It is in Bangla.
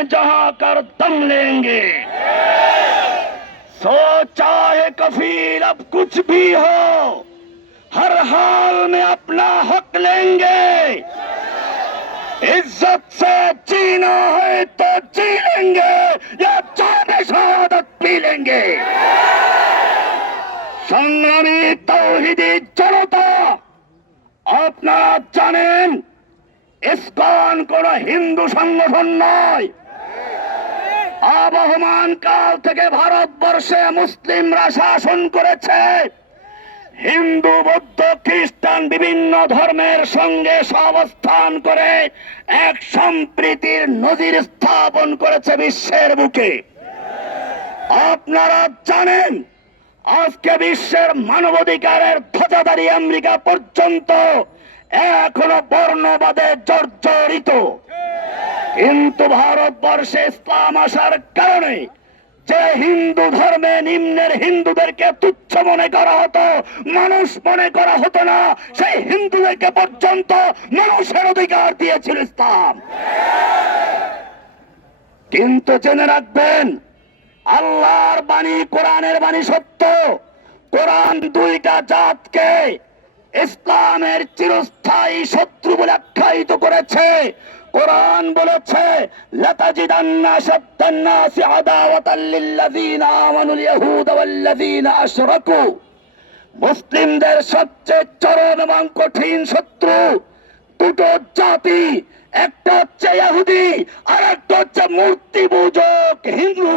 जहां कर दम लेंगे सो चाहे कफील अब कुछ भी हो हर हाल में अपना हक लेंगे इज्जत से जीना है तो जी लेंगे या जाने शहादत पी लेंगे সংগ্রামী তৌহিদি জনতা আপনারা জানেন ইসকন কোন হিন্দু সংগঠন নয় আবহমান কাল থেকে ভারতবর্ষে মুসলিমরা শাসন করেছে। হিন্দু, বৌদ্ধ, খ্রিস্টান বিভিন্ন ধর্মের সঙ্গে সহাবস্থান করে এক সম্প্রীতির নজির স্থাপন করেছে বিশ্বের বুকে। আপনারা জানেন, আজকে বিশ্বের মানবাধিকারের ধ্বজাধারী আমেরিকা পর্যন্ত এখনও বর্ণবাদে জর্জরিত। কিন্তু ভারতবর্ষে ইসলাম আসার কারণে যে হিন্দু ধর্মে নিম্নের হিন্দুদেরকে তুচ্ছ মনে করা হতো, মানুষ মনে করা হতো না, সেই হিন্দুদেরকে পর্যন্ত মানুষের অধিকার দিয়েছিল ইসলাম। কিন্তু জেনে রাখবেন, আল্লাহর বাণী কোরআনের বাণী সত্য। কোরআন দুইটা জাতকে ইসলামের চিরস্থায়ী শত্রু বলে আখ্যায়িত করেছে। কোরআন বলেছে মুসলিমদের সবচেয়ে চরম এবং কঠিন শত্রু দুটো জাতি, একটা হচ্ছে ইহুদি আর একটা হচ্ছে মূর্তি পূজক হিন্দু।